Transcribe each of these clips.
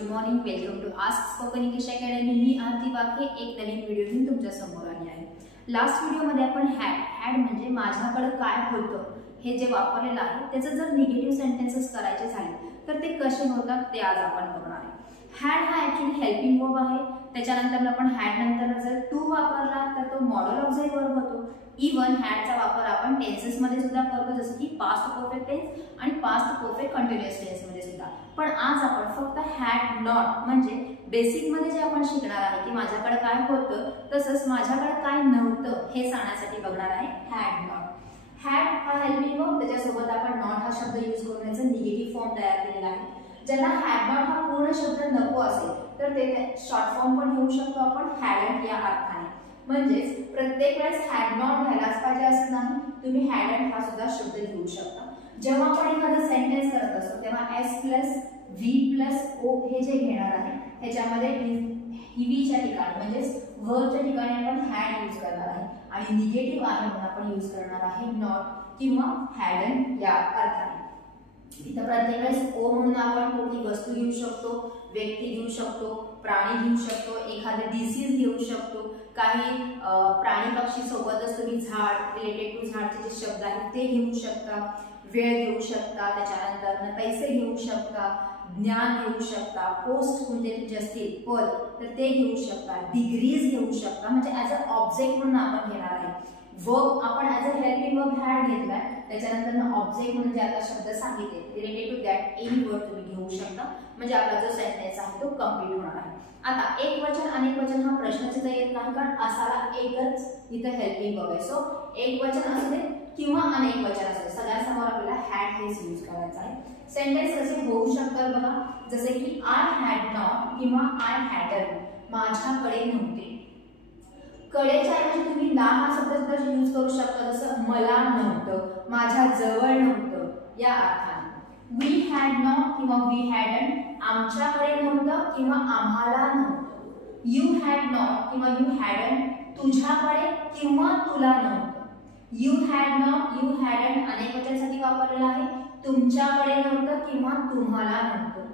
Good morning, welcome to ask spoken English academy. मी आरती वाके एक नवीन video घेऊन तुमच्या समोर आली आहे। लास्ट व्हिडिओमध्ये आपण हॅड म्हणजे माझ्याकडे काय होतं हे जे वापरलेलं आहे त्याचं जर निगेटिव्ह सेंटेन्सेस करायचे झाले तर ते कसे होतात ते आज आपण बघणार आहे। हॅड हा ऍक्च्युअली हेल्पिंग वर्ब आहे। त्याच्यानंतर आपण हॅड नंतर जर टू वापरला तर तो मॉडल ऑक्झिलरी वर्ब होतो। इवन हॅडचा वापर आपण टेन्सेस मध्ये सुद्धा करतो, जसं की पास्ट परफेक्ट टेन्स आणि पास्ट परफेक्ट कंटिन्युअस टेन्स मध्ये सुद्धा। पण आज आपण फक्त हॅड नॉट म्हणजे बेसिक मध्ये जे आपण शिकणार आहे की माझ्याकडे काय होतं तसंच माझ्याकडे काय नव्हतं हे सांगण्यासाठी बघणार आहे हॅड नॉट। हॅड हा हेल्पिंग वर्ब, त्याच्यासोबत आपण नॉट हा शब्द यूज करून याचा निगेटिव्ह फॉर्म तयार केलेला आहे। ज्यांना हॅड नॉट हा पूर्ण शब्द नको असेल तर ते शॉर्ट फॉर्म पण घेऊ शकतो आपण हॅडंट या अर्थाने। म्हणजेच प्रत्येक वेळेस हॅड नॉट घ्यायलाच पाहिजे असं नाही, तुम्ही हॅडंट हा सुद्धा शब्द घेऊ शकता। जेव्हा आपण एखादा सेंटेन्स करत असतो तेव्हा S plus V plus O हे जे घेणार आहे त्याच्यामध्ये हीच्या ठिकाणी म्हणजेच वर्बच्या ठिकाणी आपण हॅड यूज करणार आहे आणि निगेटिव्ह आहे म्हणून आपण यूज करणार आहे नॉट किंवा हॅडंट या अर्थाने। इथं प्रत्येक वेळेस ओ म्हणून आपण कोणती वस्तू घेऊ शकतो, व्यक्ती घेऊ शकतो, प्राणी घेऊ शकतो, एखादं डिसीज घेऊ शकतो, काही प्राणी पक्षी सोबतच तुम्ही झाड रिलेटेड टू झाडचे जे शब्द आहेत ते घेऊ शकता, वेळ घेऊ शकता, त्याच्यानंतर पैसे घेऊ शकता, ज्ञान घेऊ शकता, पोस्ट कोणते तुमचे असतील पद तर ते घेऊ शकता, डिग्रीज घेऊ शकता, म्हणजे ऍज अ ऑब्जेक्ट म्हणून आपण घेणार आहे। वर्ब आपण as a helping verb had घेतलाय, त्याच्यानंतर ऑब्जेक्ट म्हणून जे आता शब्द सांगितले related to that any word तुम्ही घेऊ शकता, म्हणजे आपला जो सेंटेन्स आहे तो कंप्लीट होणार आहे। आता एक वचन अनेक वचन हा प्रश्नच इथं येत नाही, कारण असाला एकच इथं हेल्पिंग वर्ब आहे। सो एक वचन असू दे किंवा अनेक वचन असू दे सगळ्यांसमोर आपल्याला हॅड हेच यूज करायचा आहे। सेंटेन्स कसे होऊ शकतात बघा, जसे की आय हॅड नॉट किंवा आय हॅडंट, माझ्याकडे नव्हते। कडेच्या ऐवजी तुम्ही ला हा शब्द यूज करू शकता, जसं मला नव्हतं, माझ्या जवळ नव्हतं या अर्थाने। वी हॅड नॉट किंवा वी हॅडंट, आमच्याकडे नव्हतं किंवा आम्हाला नव्हतं। यू हॅड नॉट किंवा यू हॅडंट, तुझ्याकडे किंवा तुला नव्हतं। You had not you hadn't अनेक वचनासाठी वापरलेला आहे, तुमच्याकडे नव्हतं किंवा तुम्हाला नव्हतं।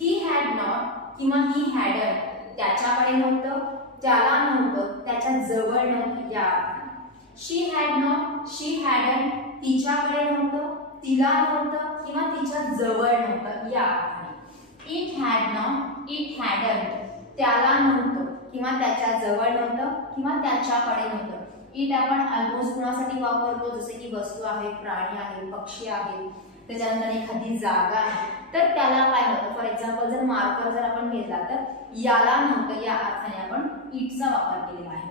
ही हॅड नॉट किंवा ही हॅडंट, त्याच्याकडे नव्हतं, त्याला नव्हतं, त्याच्या जवळ नव्हतं या अर्थाने। शी हॅड नॉट शी हॅडंट, तिच्याकडे नव्हतं, तिला नव्हतं किंवा तिच्या जवळ नव्हतं या अर्थाने। It had not it hadn't, त्याला नव्हतं किंवा त्याच्या जवळ नव्हतं किंवा त्याच्याकडे नव्हतं। इट आपण ऑलमोस्ट कुणासाठी वापरतो, जसे की वस्तू आहे, प्राणी आहे, पक्षी आहे, त्याच्यानंतर एखादी जागा आहे तर त्याला काय होतं। फॉर एक्झाम्पल जर मार्कर जर आपण घेतला तर याला नव्हतं या अर्थाने आपण इटचा वापर केलेला आहे।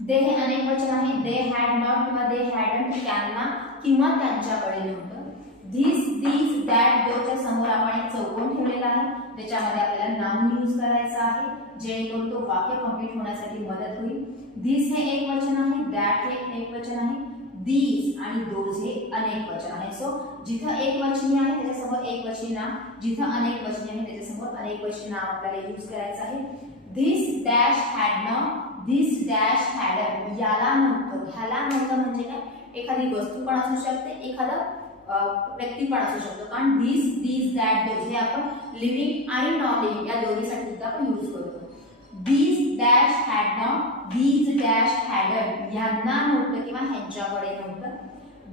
दे हे अनेक वचन आहे, दे हॅड नॉट किंवा दे हॅडंट, त्यांना किंवा त्यांच्याकडे नव्हतं। धिस दीज दॅट दोच्या समोर आपण एक चौकोन ठेवलेला आहे, त्याच्यामध्ये आपल्याला नाउन यूज करायचं आहे जेणेकरून तो वाक्य कंप्लीट होण्यासाठी मदत होईल। धिस हे एक वचन आहे, दॅट हे एक वचन आहे, दीज आणि दोज हे अनेक वचन आहे। सो जिथं एक वचनी आहे त्याच्यासमोर एक वचनी नाम, जिथं अनेक वचनी आहे त्याच्यासमोर अनेक वचनी नाम आपल्याला यूज करायचं आहे। This dash had not this dash hadn't, याला नव्हतं, ह्याला नव्हतं म्हणजे काय, एखादी वस्तू पण असू शकते, एखादा व्यक्ती पण असू शकतो, कारण धिस दीज दॅट दोज हे आपण लिव्हिंग आणि नॉन लिव्हिंग या दोन्हीसाठी सुद्धा आपण यूज करतो। These dash had not these dash hadn't, यांना नव्हतं किंवा ह्यांच्याकडे नव्हतं।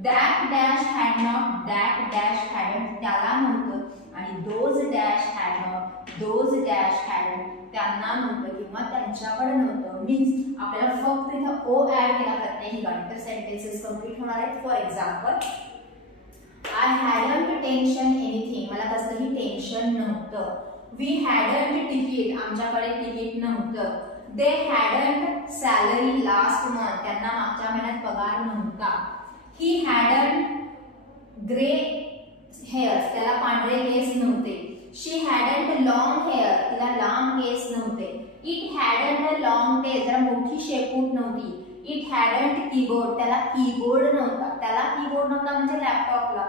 That dash had not that dash hadn't, त्याला नव्हतं, आणि those dash had not those dash hadn't, त्यांना नव्हतं किंवा त्यांच्याकडे नव्हतं। मीन्स आपल्याला फक्त इथं ओ ऍड केला प्रत्येक ठिकाणी तर सेंटेन्सेस कंप्लीट होणार आहेत। For example I hadn't tension anything, मला कसलंही टेन्शन नव्हतं। वी हॅडंट तिकीट, आमच्याकडे तिकीट नव्हतं। दे हॅडंट सॅलरी लास्ट मंथ, त्यांना मागच्या महिन्यात पगार नव्हता। ही हॅडंट ग्रे हेअर्स, त्याला पांढरे केस नव्हते। शी हॅडंट लॉंग हेअर, तिला लांब केस नव्हते। इट हॅडंट लॉंग टेल, त्याला मोठी शेपूट नव्हती। इट हॅडंट कीबोर्ड, त्याला कीबोर्ड नव्हता, त्याला कीबोर्ड नव्हता म्हणजे लॅपटॉपला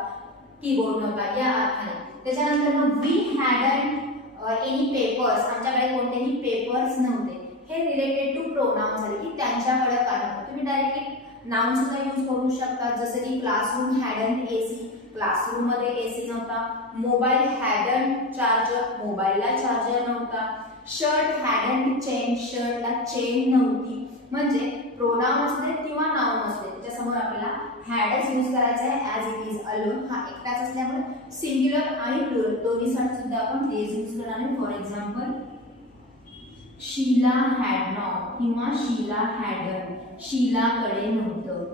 कीबोर्ड नव्हता या अर्थाने। त्याच्यानंतर मग वी हॅडंट एनी पेपर्स, आमच्याकडे कोणतेही पेपर्स नव्हते। हे रिलेटेड टू प्रोनाउन झाले की त्यांच्याकडे काय नव्हतं। तुम्ही डायरेक्टली नाउन सुद्धा यूज करू शकता, जसं की क्लासरूम हॅडंट एसी, क्लासरूम मध्ये एसी नव्हता, मोबाईल हॅडंट चार्जर, मोबाईलला चार्जर नव्हता, शर्ट हॅडंट चेन, शर्टला चेन नव्हती. म्हणजे प्रोनाउन असले किंवा नाउन असले त्याच्यासमोर आपल्याला हॅडच यूज करायचा आहे ऍज इट इज अलोन. हा एकटाच असल्यामुळे सिंग्युलर आणि प्लुरल दोन्हीसाठी सुद्धा आपण तेच यूज करणार आहे. For example Sheela had not किंवा शीला हॅडंट, शीलाकडे नव्हतं.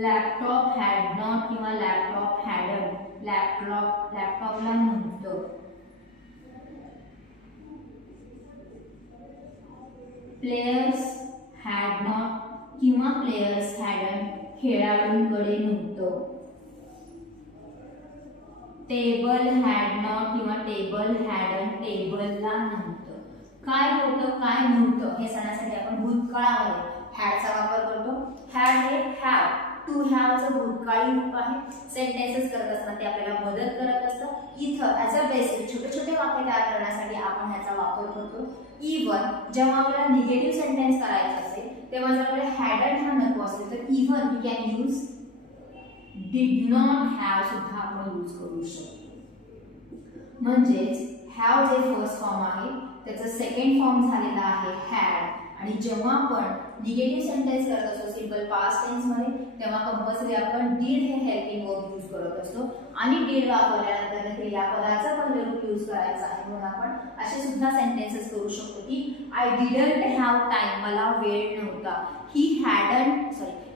लॅपटॉप हॅड नॉट किंवा लॅपटॉप हॅडंट, लॅपटॉपला नव्हतं. प्लेयर्स हॅड नॉट किंवा प्लेयर्स हॅडंट, खेळाडूंकडे नव्हतं. टेबल हॅड नॉट किंवा टेबल हॅडंट, टेबलला नव्हतं. काय होतं काय नव्हतं हे सांगण्यासाठी आपण भूतकाळामध्ये हॅडचा वापर करतो. हॅड हे हॅव, टू हॅवचं भूतकाळी रूप आहे. सेंटेन्सेस करत असताना ते आपल्याला मदत करत असतं. इथं ॲज अ बेसिक छोटे छोटे वाक्य तयार करण्यासाठी आपण ह्याचा वापर करतो. इव्हन जेव्हा आपल्याला निगेटिव्ह सेंटेन्स करायचं असेल तेव्हा जर आपल्याला हॅडंट हा नको असेल तर even we can use did not have सुद्धा आपण यूज करू शकतो. म्हणजेच हॅव जे फर्स्ट फॉर्म आहे त्याचा सेकंड फॉर्म झालेला आहे हॅड. आणि जेव्हा आपण निगेटिव्ह सेंटेन्स करत असतो सिंपल पास्ट टेन्स मध्ये तेव्हा कंपल्सरी आपण डीड हे हेल्पिंग वर्ब यूज करत असतो. आणि डीड वापरल्यानंतर क्रियापदाचा पहिलं रूप यूज करायचं आहे. म्हणून आपण असे सुद्धा सेंटेन्सेस करू शकतो की आय डिडंट हॅव टाइम, मला वेळ नव्हता.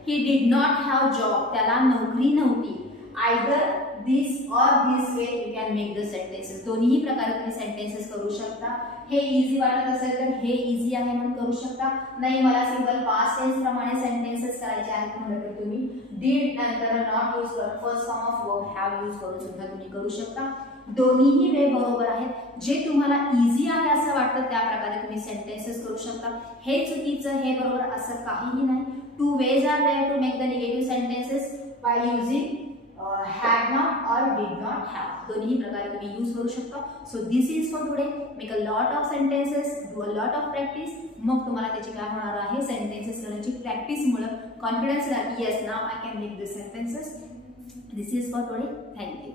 He did not have job, त्याला नोकरी नव्हती. आयदर दिस और this way you can make the sentences. दोन्ही प्रकारे तुम्ही सेंटेन्सेस करू शकता. हे इझी वाटत असेल तर हे इझी आहे म्हणून करू शकता. नाही मला सिंपल पास्ट टेन्स प्रमाणे सेंटेन्सेस करायचे आहेत म्हणून तर तुम्ही डिड नंतर नॉट यूज करून first form of verb have use करून सुद्धा तुम्ही करू शकता. दोन्हीही वे बरोबर आहेत. जे तुम्हाला इझी आहे असं वाटतं त्या प्रकारे तुम्ही सेंटेन्सेस करू शकता. हे चुकीचं हे बरोबर असं काहीही नाही. Two ways are there to make the negative sentences by using had not or did not have. दोन्ही प्रकारे तुम्ही यूज करू शकता. So this is for today. Make a lot of sentences, do a lot of practice. मग तुम्हाला त्याची काय होणार आहे सेंटेन्सेस करण्याची प्रॅक्टिसमुळे कॉन्फिडन्स येणार. Yes now I can make this sentences. This is for today. Thank you.